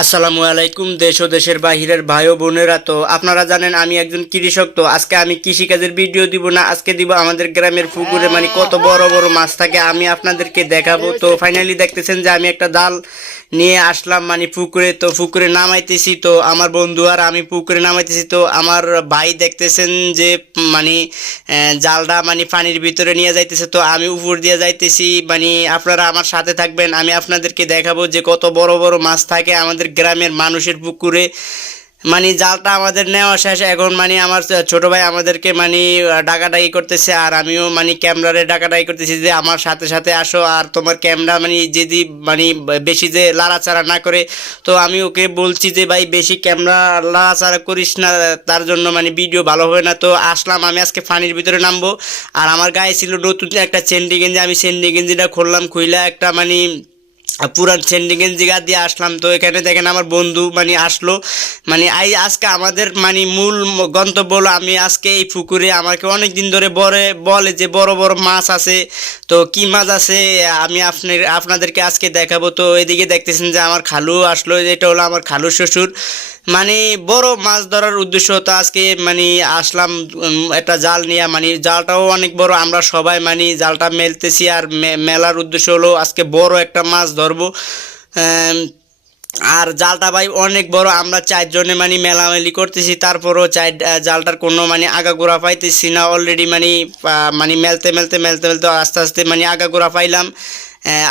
আসসালামু আলাইকুম। দেশ ও দেশের বাহিরের ভাই ও বোনেরা, তো আপনারা জানেন আমি একজন কৃষক। তো আজকে আমি কৃষিকাজের ভিডিও দিব না, আজকে দিব আমাদের গ্রামের পুকুরে মানে কত বড় বড় মাছ থাকে আমি আপনাদেরকে দেখাবো। তো ফাইনালি দেখতেছেন যে আমি একটা জাল নিয়ে আসলাম মানে পুকুরে। তো পুকুরে নামাইতেছি, তো আমার বন্ধু আর আমি পুকুরে নামাইতেছি। তো আমার ভাই দেখতেছেন যে মানে জালটা মানে পানির ভিতরে নিয়ে যাইতেছে, তো আমি উপর দিয়ে যাইতেছি। মানে আপনারা আমার সাথে থাকবেন, আমি আপনাদেরকে দেখাবো যে কত বড় বড় মাছ থাকে আমাদের গ্রামের মানুষের পুকুরে। মানে জালটা আমাদের নেওয়া শেষ এখন, মানে আমার ছোট ভাই আমাদেরকে মানে ডাকাডাকি করতেছে, আর আমিও মানে ক্যামেরারে ডাকাডাকি করতেছি যে আমার সাথে সাথে আসো, আর তোমার ক্যামেরা মানে যদি মানে বেশি যে লাড়াচাড়া না করে। তো আমি ওকে বলছি যে ভাই বেশি ক্যামেরা লাড়াচাড়া করিস না, তার জন্য মানে ভিডিও ভালো হবে না। তো আসলাম আমি আজকে পানির ভিতরে নামবো, আর আমার গায়ে ছিল নতুন একটা চেন্ডি গেঞ্জি, আমি চেন্ডি গেঞ্জিটা খুললাম, খুইলা একটা মানে পুরান সেন্ডিং এর জায়গা দিয়ে আসলাম। তো এখানে দেখেন আমার বন্ধু মানে আসলো, মানে আজকে আমাদের মানে মূল গন্তব্য হলো আমি আজকে এই পুকুরে আমাকে অনেক দিন ধরে বলে যে বড় বড় মাছ আছে। তো কি মাছ আছে আমি আপনাদেরকে আজকে দেখাবো। তো এদিকে দেখতেছেন যে আমার খালু আসলো, এটা হলো আমার খালু শ্বশুর। মানে বড় মাছ ধরার উদ্দেশ্য তো আজকে মানে আসলাম একটা জাল নিয়ে, মানে জালটাও অনেক বড়, আমরা সবাই মানে জালটা মেলতেছি, আর মেলার উদ্দেশ্য হলো আজকে বড় একটা মাছ ধরবো। আম, আর জালটা ভাই অনেক বড়, আমরা চারজনে মানে মেলামেলি করতেছি, তারপরও জালটার কোনো মানে আগাগোড়া পাইতেছি না। অলরেডি মানে মানে মেলতে আস্তে আস্তে মানে আগাগোড়া পাইলাম।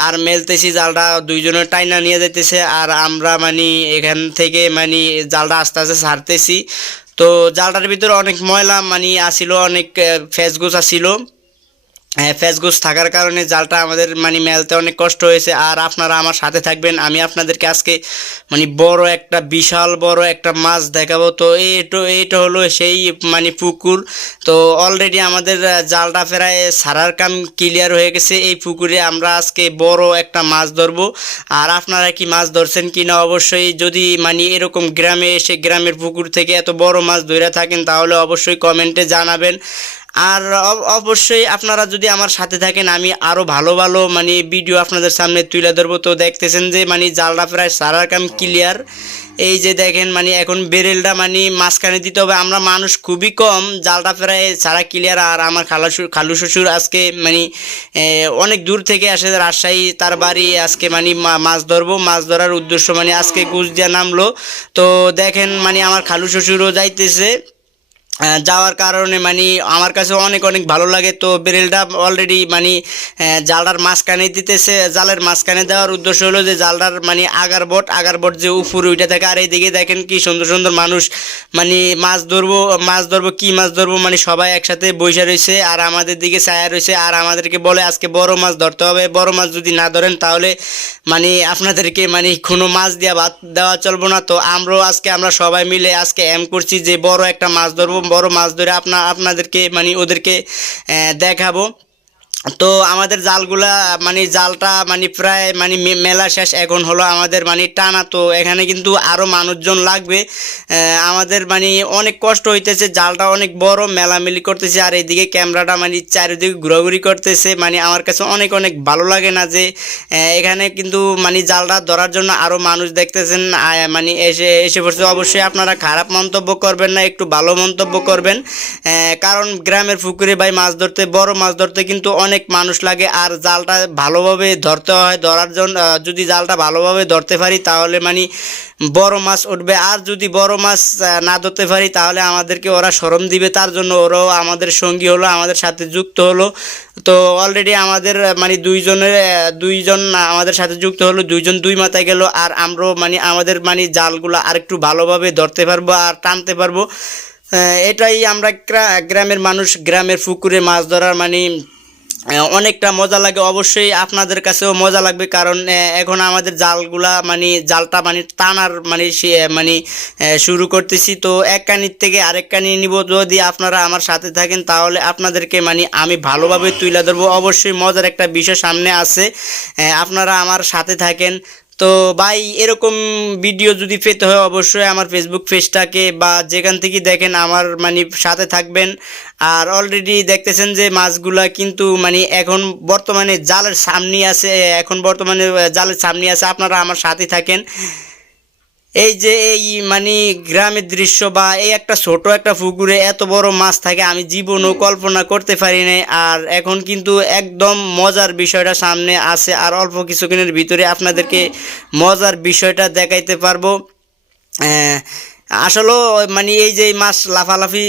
আর মেলতেছি, জালটা দুইজনে টাইনা নিয়ে যাইতেছে, আর আমরা মানে এখান থেকে মানে জালটা আস্তে আস্তে ছাড়তেছি। তো জালটার ভিতরে অনেক ময়লা মানে আসিল, অনেক ফেসগুস আসিল। ফেসগুস থাকার কারণে জালটা আমাদের মানে মেলতে অনেক কষ্ট হয়েছে। আর আপনারা আমার সাথে থাকবেন, আমি আপনাদেরকে আজকে মানে বড় একটা বিশাল বড় একটা মাছ দেখাবো। তো এইটা হলো সেই মানে পুকুর। তো অলরেডি আমাদের জালটা প্রায় সারার কাম ক্লিয়ার হয়ে গেছে, এই পুকুরে আমরা আজকে বড় একটা মাছ ধরবো। আর আপনারা কি মাছ ধরছেন কি না অবশ্যই, যদি মানে এরকম গ্রামে এসে গ্রামের পুকুর থেকে এত বড় মাছ ধরে থাকেন তাহলে অবশ্যই কমেন্টে জানাবেন। আর অবশ্যই আপনারা যদি আমার সাথে থাকেন আমি আরও ভালো ভালো মানে ভিডিও আপনাদের সামনে তুলে ধরবো। তো দেখতেছেন যে মানে জালটা প্রায় সারার কাম ক্লিয়ার। এই যে দেখেন মানে এখন বেরেলটা মানে মাঝখানে দিতে হবে, আমরা মানুষ খুবই কম, জালটা প্রায় সারা ক্লিয়ার। আর আমার খালু শ্বশুর আজকে মানে অনেক দূর থেকে আসে, রাজশাহী তার বাড়ি, আজকে মানে মাছ ধরবো, মাছ ধরার উদ্দেশ্য মানে আজকে কুচদিয়া নামলো। তো দেখেন মানে আমার খালু শ্বশুরও যাইতেছে, যাওয়ার কারণে মানে আমার কাছে অনেক অনেক ভালো লাগে। তো বেরেলটা অলরেডি মানে জালটার মাঝখানে দিতেছে, জালের মাঝখানে দেওয়ার উদ্দেশ্য হলো যে জালটার মানে আগার বট যে উপরে উঠে থাকে। আর এইদিকে দেখেন কি সুন্দর সুন্দর মানুষ মানে মাছ ধরবো কি মাছ ধরবো মানে সবাই একসাথে বসে রয়েছে, আর আমাদের দিকে ছায়া রয়েছে, আর আমাদেরকে বলে আজকে বড় মাছ ধরতে হবে, বড় মাছ যদি না ধরেন তাহলে মানে আপনাদেরকে মানে কোনো মাছ দিয়ে ভাত দেওয়া চলবো না। তো আমরা সবাই মিলে আজকে এম করছি যে বড় একটা মাছ ধরবো, বড় মাছ ধরে আপনাদেরকে মানে ওদেরকে দেখাবো। তো আমাদের জালগুলা মানে জালটা মানে প্রায় মানে মেলা শেষ, এখন হলো আমাদের মানে টানা। তো এখানে কিন্তু আরও মানুষজন লাগবে, আমাদের মানে অনেক কষ্ট হইতেছে, জালটা অনেক বড়, মেলামেলি করতেছে, আর এইদিকে ক্যামেরাটা মানে চারিদিকে ঘোরাঘুরি করতেছে। মানে আমার কাছে অনেক অনেক ভালো লাগে না যে এখানে কিন্তু মানে জালটা ধরার জন্য আরও মানুষ দেখতেছেন মানে এসে এসে পড়ছে। অবশ্যই আপনারা খারাপ মন্তব্য করবেন না, একটু ভালো মন্তব্য করবেন, কারণ গ্রামের পুকুরে ভাই মাছ ধরতে বড় মাছ ধরতে কিন্তু অনেক মানুষ লাগে, আর জালটা ভালোভাবে ধরতে হয়। ধরার জন্য যদি জালটা ভালোভাবে ধরতে পারি তাহলে মানে বড় মাছ উঠবে, আর যদি বড় মাছ না ধরতে পারি তাহলে আমাদেরকে ওরা শরম দিবে, তার জন্য ওরাও আমাদের সঙ্গী হলো, আমাদের সাথে যুক্ত হলো। তো অলরেডি আমাদের মানে দুইজন আমাদের সাথে যুক্ত হলো, দুইজন দুই মাথায় গেল, আর আমরাও মানে আমাদের মানে জালগুলো আরেকটু ভালোভাবে ধরতে পারবো আর টানতে পারবো। এটাই আমরা গ্রামের মানুষ, গ্রামের পুকুরে মাছ ধরার মানে অনেকটা মজা লাগে। অবশ্যই আপনাদের কাছেও মজা লাগবে, কারণ এখন আমাদের মানে জালটা মানে টানার মানে মানে শুরু করতেছি। তো এক কানির থেকে আরেক কানি নিব, যদি আপনারা আমার সাথে থাকেন তাহলে আপনাদেরকে মানে আমি ভালোভাবে তুলে ধরবো। অবশ্যই মজার একটা বিষয় সামনে আছে, আপনারা আমার সাথে থাকেন। তো ভাই এরকম ভিডিও যদি পেতে হয় অবশ্যই আমার ফেসবুক পেজটাকে বা যেখান থেকে দেখেন আমার মানে সাথে থাকবেন। আর অলরেডি দেখতেছেন যে মাছগুলা কিন্তু মানে এখন বর্তমানে জালের সামনে আছে, আপনারা আমার সাথে থাকেন। এই যে এই মানে গ্রামের দৃশ্য বা এই একটা ছোট একটা পুকুরে এত বড় মাছ থাকে আমি জীবনও কল্পনা করতে পারি নাই। আর এখন কিন্তু একদম মজার বিষয়টা সামনে আছে, আর অল্প কিছুক্ষণের ভিতরে আপনাদেরকে মজার বিষয়টা দেখাইতে পারবো। আহ, আসলে মানে এই যে মাছ লাফালাফি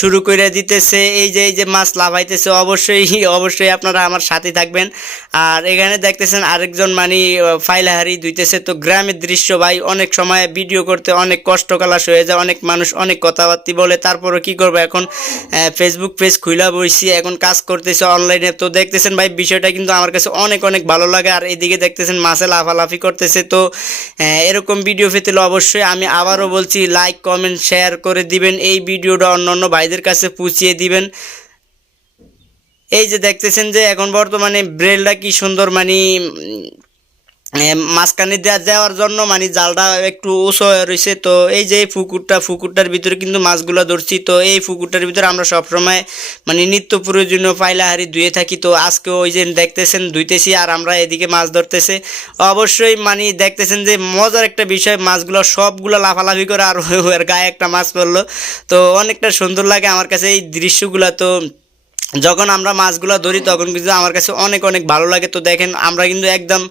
শুরু করে দিতেছে, এই যে মাছ লাফাইতেছে, অবশ্যই অবশ্যই আপনারা আমার সাথে থাকবেন। আর এখানে দেখতেছেন আরেকজন মানে ফাইলাহারি ধুইতেছে। তো গ্রামের দৃশ্য ভাই, অনেক সময় ভিডিও করতে অনেক কষ্ট কালাস হয়ে যায়, অনেক মানুষ অনেক কথাবার্তি বলে, তারপরে কি করবো এখন ফেসবুক পেজ খুলা বইছি, এখন কাজ করতেছে অনলাইনে। তো দেখতেছেন ভাই বিষয়টা কিন্তু আমার কাছে অনেক অনেক ভালো লাগে। আর এদিকে দেখতেছেন মাছে লাফালাফি করতেছে। তো এরকম ভিডিও পেতে হলে অবশ্যই আমি আবারও বলছি, লাইক কমেন্ট শেয়ার করে দিবেন, এই ভিডিওটা অন্যান্য ভাইদের কাছে পৌঁছিয়ে দিবেন। এই যে দেখতেছেন যে এখন বর্তমানে ব্রেলটা কি সুন্দর মানে মাঝখানে দেওয়ার জন্য মানে জালটা একটু উঁচু হয়ে রয়েছে। তো এই যে পুকুরটার ভিতরে কিন্তু মাছগুলো ধরছি। তো এই পুকুরটার ভিতরে আমরা সবসময় মানে নিত্য প্রয়োজনীয় পাইলাহারি ধুয়ে থাকি। তো আজকেও ওই যে দেখতেছেন ধুইতেছি, আর আমরা এদিকে মাছ ধরতেছে। অবশ্যই মানে দেখতেছেন যে মজার একটা বিষয়, মাছগুলো সবগুলো লাফালাফি করে আর ওর গায়ে একটা মাছ পড়লো। তো অনেকটা সুন্দর লাগে আমার কাছে এই দৃশ্যগুলো। তো যখন আমরা মাছগুলো ধরি তখন কিন্তু আমার কাছে অনেক অনেক ভালো লাগে। তো দেখেন আমরা কিন্তু একদম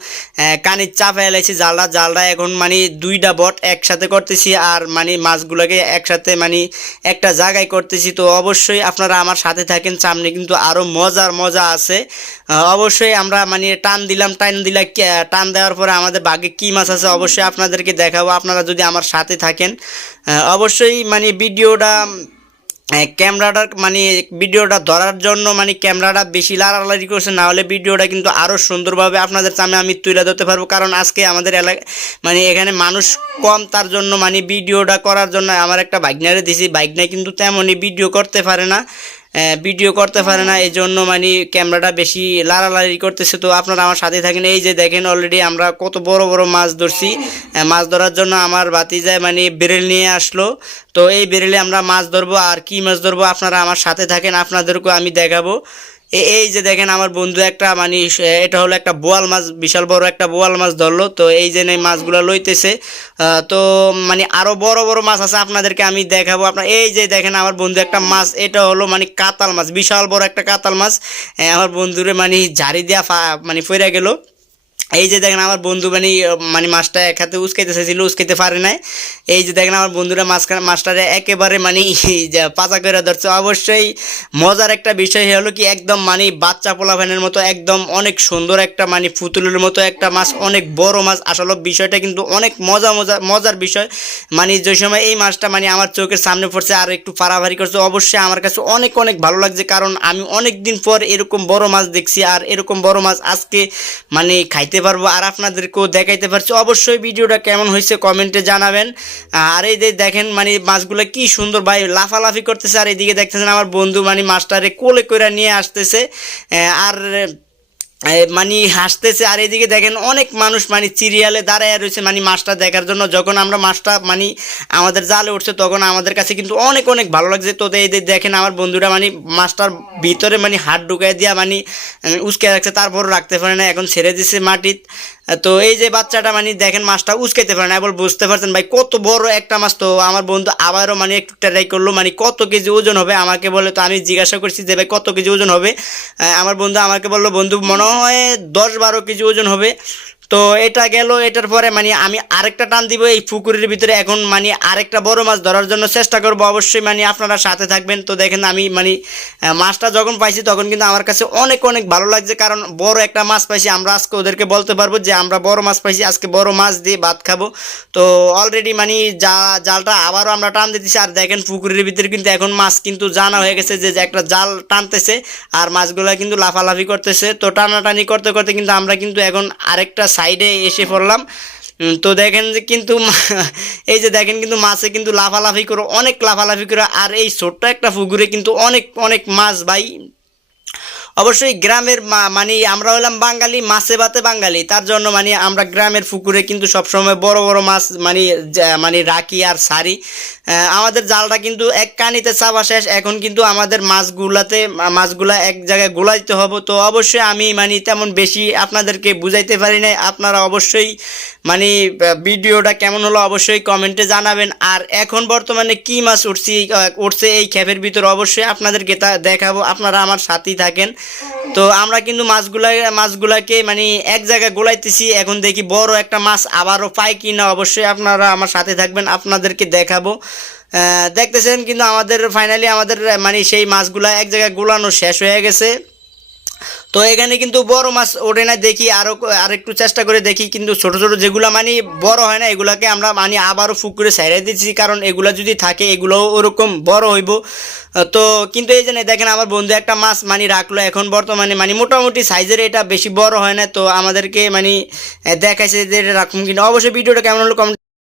কানির চাপে এলাইছি জালটা এখন মানে দুইটা বট একসাথে করতেছি, আর মানে মাছগুলোকে একসাথে মানে একটা জায়গায় করতেছি। তো অবশ্যই আপনারা আমার সাথে থাকেন, সামনে কিন্তু আরও মজা আছে। অবশ্যই আমরা মানে টান দেওয়ার পরে আমাদের ভাগে কী মাছ আছে অবশ্যই আপনাদেরকে দেখাবো, আপনারা যদি আমার সাথে থাকেন। অবশ্যই মানে ক্যামেরাটার মানে ভিডিওটা ধরার জন্য মানে ক্যামেরাটা বেশি লাড়ালাড়ি করছে, না হলে ভিডিওটা কিন্তু আরও সুন্দরভাবে আপনাদের সামনে আমি তুলে ধরতে পারবো। কারণ আজকে আমাদের এলাকা মানে এখানে মানুষ কম, তার জন্য মানে ভিডিওটা করার জন্য আমার একটা ভাগ্নারে দিছি। ভাগ্না কিন্তু তেমনই ভিডিও করতে পারে না, এই জন্য মানে ক্যামেরাটা বেশি লাড়ালাড়ি করতেছে। তো আপনারা আমার সাথে থাকেন। এই যে দেখেন অলরেডি আমরা কত বড় বড় মাছ ধরছি। মাছ ধরার জন্য আমার ভাতিজা মানে বেরেল নিয়ে আসলো। তো এই বেরেলে আমরা মাছ ধরবো, আর কি মাছ ধরবো আপনারা আমার সাথে থাকেন, আপনাদেরকেও আমি দেখাবো। এই যে দেখেন আমার বন্ধু একটা মানে এটা হলো একটা বোয়াল মাছ, বিশাল বড় একটা বোয়াল মাছ ধরলো। তো এই যে মাছগুলো লইতেছে। তো মানে আরো বড় বড় মাছ আছে, আপনাদেরকে আমি দেখাবো। আপনার এই যে দেখেন আমার বন্ধু একটা মাছ, এটা হলো মানে কাতাল মাছ, বিশাল বড় একটা কাতাল মাছ। আমার বন্ধুরে মানে ঝাড়ি দিয়া মানে ফইরা গেল। এই যে দেখেন আমার বন্ধু মানে মাছটা এক হাতে উস্কাইতে চাইছিল, উস্কাইতে পারে নাই। এই যে দেখেন আমার বন্ধুরা মাছটারে একেবারে মানে পাচা করে ধরছে। অবশ্যই মজার একটা বিষয় হলো কি, একদম মানে বাচ্চা পোলাপানের মতো একদম অনেক সুন্দর একটা মানে পুতুলের মতো একটা মাছ, অনেক বড় মাছ। আসলে বিষয়টা কিন্তু অনেক মজার বিষয়। মানে যে সময় এই মাছটা মানে আমার চোখের সামনে পড়ছে আর একটু ফাড়াফাড়ি করছে, অবশ্যই আমার কাছে অনেক অনেক ভালো লাগছে। কারণ আমি অনেক দিন পর এরকম বড় মাছ দেখছি, আর এরকম বড় মাছ আজকে মানে খাইতে পারবো আর আপনাদেরকেও দেখাইতে পারছি। অবশ্যই ভিডিওটা কেমন হয়েছে কমেন্টে জানাবেন। আর এই যে দেখেন মানে মাছগুলো কি সুন্দর ভাই লাফালাফি করতেছে, আর এইদিকে দেখতেছেন আমার বন্ধু মানে মাছটারে কোলে করে নিয়ে আসতেছে। আর মানে হাসতেছে। আর এদিকে দেখেন অনেক মানুষ মানে সিরিয়ালে দাঁড়ায় রয়েছে মানে মাছটা দেখার জন্য। যখন আমরা মাছটা মানে আমাদের জালে উঠছে তখন আমাদের কাছে কিন্তু অনেক অনেক ভালো লাগছে। তো এই দেখেন আমার বন্ধুরা মানে মাছটার ভিতরে মানে হাত ঢুকাই দিয়া মানে উস্কে রাখছে, তারপরও রাখতে পারে না, এখন ছেড়ে দিছে মাটিত। তো এই যে বাচ্চাটা মানে দেখেন মাছটা উস্কাইতে পারে না, এবার বুঝতে পারছেন ভাই কত বড় একটা মাছ। তো আমার বন্ধু আবারও মানে একটু ট্রাই করলো মানে কত কেজি ওজন হবে আমাকে বলে। তো আমি জিজ্ঞাসা করছি যে ভাই কত কেজি ওজন হবে। আমার বন্ধু আমাকে বললো বন্ধু মনে হয় 10-12 কেজি ওজন হবে। তো এটা গেল, এটার পরে মানে আমি আরেকটা টান দিব এই পুকুরের ভিতরে, এখন মানে আরেকটা বড় মাছ ধরার জন্য চেষ্টা করব। অবশ্যই মানে আপনারা সাথে থাকবেন। তো দেখেন আমি মানে মাছটা যখন পাইছি তখন কিন্তু আমার কাছে অনেক অনেক ভালো লাগছে, কারণ বড় একটা মাছ পাইছি। আমরা আজকে ওদেরকে বলতে পারবো যে আমরা বড় মাছ পাইছি, আজকে বড় মাছ দিয়ে ভাত খাবো। তো অলরেডি মানে জালটা আবারও আমরা টান দিতেছি। আর দেখেন পুকুরের ভিতরে কিন্তু এখন মাছ কিন্তু জানা হয়ে গেছে যে একটা জাল টানতেছে আর মাছগুলা কিন্তু লাফালাফি করতেছে। তো টানাটানি করতে করতে কিন্তু আমরা কিন্তু এখন আরেকটা সাইডে এসে পড়লাম। তো দেখেন যে কিন্তু এই যে দেখেন কিন্তু মাছে কিন্তু লাফালাফি করে, অনেক লাফালাফি করে। আর এই ছোট্ট একটা পুকুরে কিন্তু অনেক অনেক মাছ ভাই, অবশ্যই গ্রামের মানে আমরা হলাম বাঙালি, মাছে ভাতে বাঙালি, তার জন্য মানে আমরা গ্রামের পুকুরে কিন্তু সবসময় বড় বড় মাছ মানে রাখি আর সারি। আমাদের জালটা কিন্তু এক কানিতে চাপা শেষ, এখন কিন্তু আমাদের মাছগুলা এক জায়গায় গোলাইতে হবে। তো অবশ্যই আমি মানে তেমন বেশি আপনাদেরকে বুঝাইতে পারি নাই, আপনারা অবশ্যই মানে ভিডিওটা কেমন হলো অবশ্যই কমেন্টে জানাবেন। আর এখন বর্তমানে কি মাছ উঠছে এই খেপের ভিতরে অবশ্যই আপনাদেরকে তা দেখাবো, আপনারা আমার সাথেই থাকেন। তো আমরা কিন্তু মাছগুলাকে মানে এক জায়গায় গোলাইতেছি, এখন দেখি বড় একটা মাছ আবারও পাই কি না, অবশ্যই আপনারা আমার সাথে থাকবেন, আপনাদেরকে দেখাবো। দেখতেছেন কিন্তু ফাইনালি আমাদের মানে সেই মাছগুলা এক জায়গায় গোলানো শেষ হয়ে গেছে। তো এখানে কিন্তু বড় মাছ ওঠে না, দেখি আরেকটু চেষ্টা করে দেখি, কিন্তু ছোট ছোট যেগুলা মানে বড় হয় না এগুলাকে আমরা মানে আবারও পুকুরে ছাইড়ে দিচ্ছি, কারণ এগুলা যদি থাকে এগুলোও ওরকম বড় হইব। তো কিন্তু এই জন্য দেখেন আমার বন্ধু একটা মাছ মানে রাখলো, এখন বর্তমানে মানে মোটামুটি সাইজের, এটা বেশি বড় হয় না। তো আমাদেরকে মানে দেখাইছে যে এটা রাখুন কিনা। অবশ্যই ভিডিওটা কেমন হলো কমেন্ট